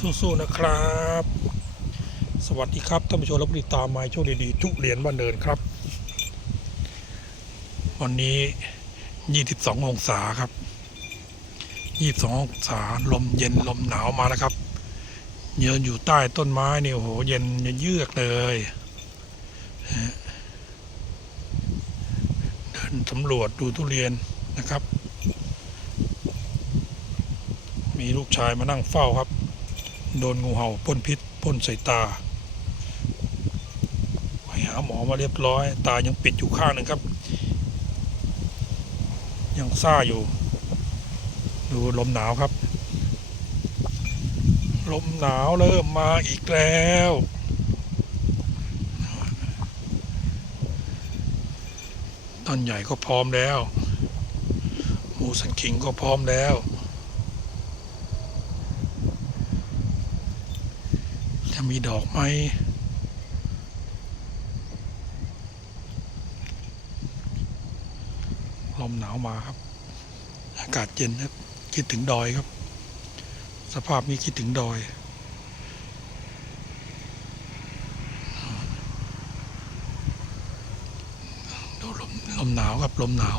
สู้ๆนะครับ สวัสดีครับท่านผู้ชมและผู้ติดตามมาโชคดีๆทุเรียนบ้านเนินครับ วันนี้ 22 องศาครับ 22 องศาลมเย็นลมหนาวมาแล้วครับเยืนอยู่ใต้ต้นไม้นี่โอ้โหเย็นเยือกเลยเดินสำรวจดูทุเรียนนะครับ มีลูกชายมานั่งเฝ้าครับ โดนงูเห่าพ่นพิษพ่นใส่ตาไปหาหมอมาเรียบร้อย ตายังปิดอยู่ข้างหนึ่งครับ ยังซ่าอยู่ ดูลมหนาวครับ ลมหนาวเริ่มมาอีกแล้วต้นใหญ่ก็พร้อมแล้วหมูสันคิงก็พร้อมแล้ว จะมีดอกไหมลมหนาวมาครับ อากาศเย็นครับ คิดถึงดอยครับ สภาพนี้คิดถึงดอย ดูลมลมหนาวครับ ลมหนาว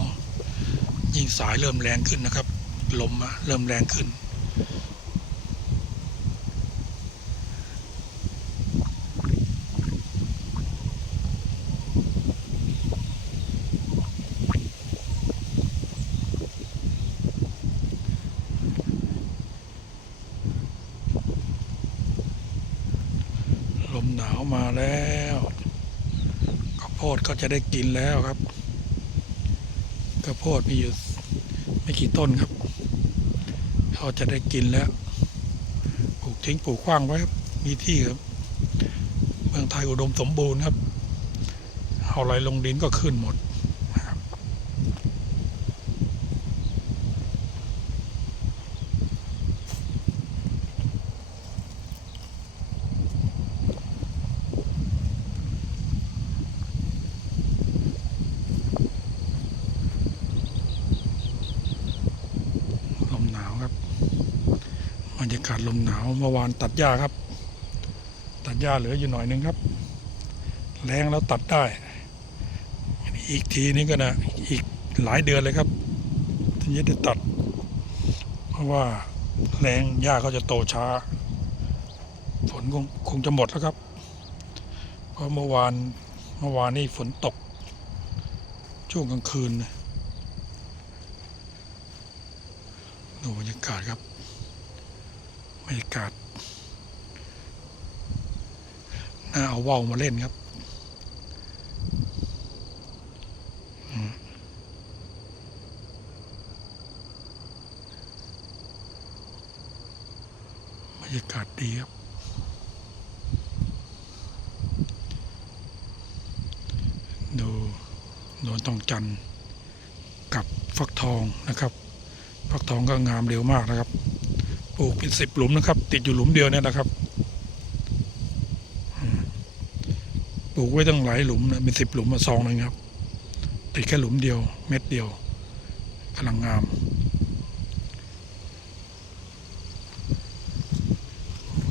ยิ่งสายเริ่มแรงขึ้นนะครับ ลมเริ่มแรงขึ้น หนาวมาแล้วข้าวโพดก็จะได้กินแล้วครับข้าวโพดมีอยู่ไม่กี่ต้นครับเขาจะได้กินแล้วปลูกทิ้งปลูกขว้างไว้ครับมีที่ครับ เมืองไทยอุดมสมบูรณ์ครับเอาอะไรลงดินก็ขึ้นหมดนะครับลมหนาวครับ บรรยากาศลมหนาวเมื่อวานตัดหญ้าครับ ตัดหญ้าเหลืออยู่หน่อยนึงครับ แรงแล้วตัดได้ อีกทีนี้ก็นะอีกหลายเดือนเลยครับถึงจะได้ตัด เพราะว่าแรงหญ้าเขาจะโตช้าฝนคงคงจะหมดแล้วครับ เพราะเมื่อวานเมื่อวานนี่ฝนตก ช่วงกลางคืนนะดูบรรยากาศครับ บรรยากาศน่าเอาว่าวมาเล่นครับบรรยากาศดีครับ ดูโดนตองจันทร์กับฟักทองนะครับ ฟักทองก็งามเร็วมากนะครับ ลูกเป็นสิบหลุมนะครับ ติดอยู่หลุมเดียวเนี่ยนะครับปลูกไว้ตั้งหลายหลุมนะเป็นสิบหลุมมาซองหนึ่งครับ ติดแค่หลุมเดียว เม็ดเดียวกำลังงาม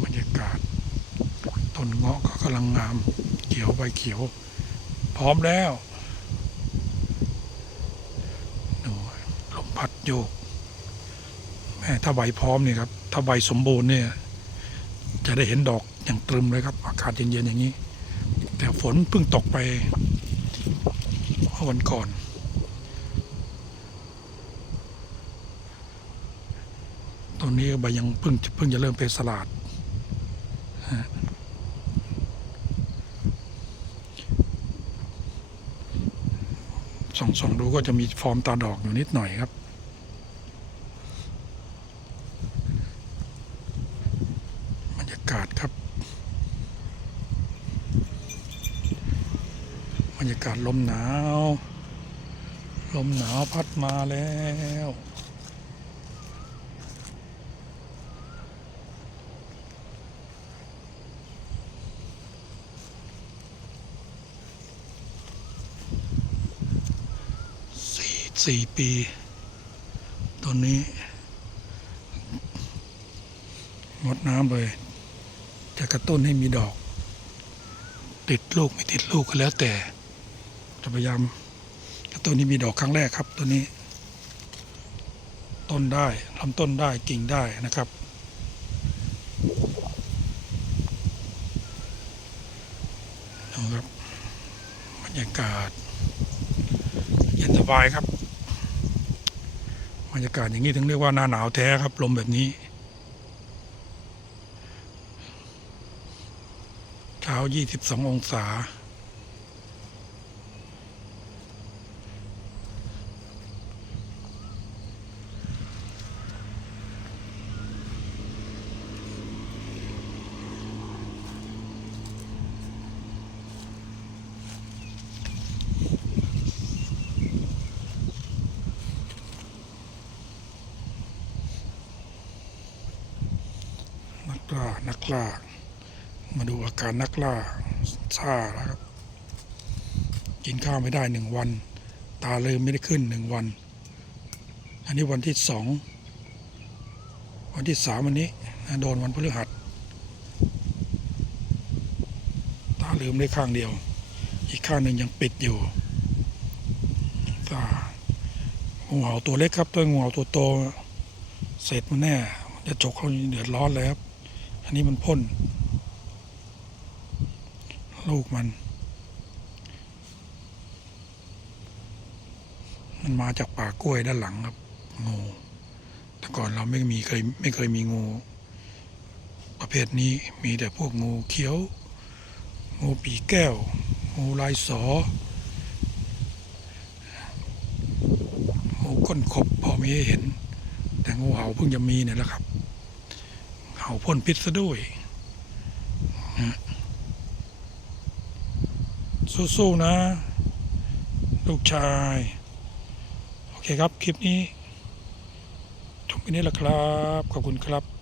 บรรยากาศต้นเงาะก็กำลังงาม เขียวใบเขียว พร้อมแล้วดูลมพัดโยกแม่ถ้าใบพร้อมนี่ครับ ถ้าใบสมบูรณ์เนี่ย จะได้เห็นดอกอย่างตรึมเลยครับ อากาศเย็นๆอย่างนี้ แต่ฝนเพิ่งตกไปเมื่อวันก่อน ตอนนี้ใบยังเพิ่งเพิ่งจะเริ่มเป็นสลาดฮะส่องสองดูก็จะมีฟอร์มตาดอกอยู่นิดหน่อยครับ บรรยากาศครับ บรรยากาศลมหนาว ลมหนาวพัดมาแล้วสี่สี่ปี ตอนนี้งดน้ำเลย จะกระตุ้นให้มีดอก ติดลูกไม่ติดลูกก็แล้วแต่จะพยายามกระตุ้นให้มีดอกครั้งแรกครับตัวนี้ ต้นได้ลำต้นได้กิ่งได้นะครับดูครับบรรยากาศเย็นสบายครับบรรยากาศอย่างนี้ถึงเรียกว่าหน้าหนาวแท้ครับลมแบบนี้ เช้า 22 องศานักล่านักล่า มาดูอาการนักล่าซ่าแล้วครับ กินข้าวไม่ได้หนึ่งวัน ตาเลยไม่ได้ขึ้นหนึ่งวัน อันนี้วันที่สองวันที่สามวันนี้นะโดนวันพฤหัส ตาลืมได้ข้างเดียว อีกข้างหนึ่งยังปิดอยู่ตางูเห่าตัวเล็กครับตัวงูเห่าตัวโตเสร็จมันแน่จะฉกเขาเดือดร้อนเลยครับ อันนี้มันพ่น ลูกมัน มันมาจากป่ากล้วยด้านหลังครับ งู แต่ก่อนเราไม่มีเคยไม่เคยมีงู ประเภทนี้มีแต่พวกงูเขียว งูปีแก้ว งูลายสอ งูก้นขบพอมีให้เห็น แต่งูเห่าเพิ่งจะมีเนี่ยแหละครับ เห่าพ่นพิษซะด้วย นะ สู้ๆนะ ลูกชาย โอเคครับ คลิปนี้จบแค่นี้แหละครับ ขอบคุณครับ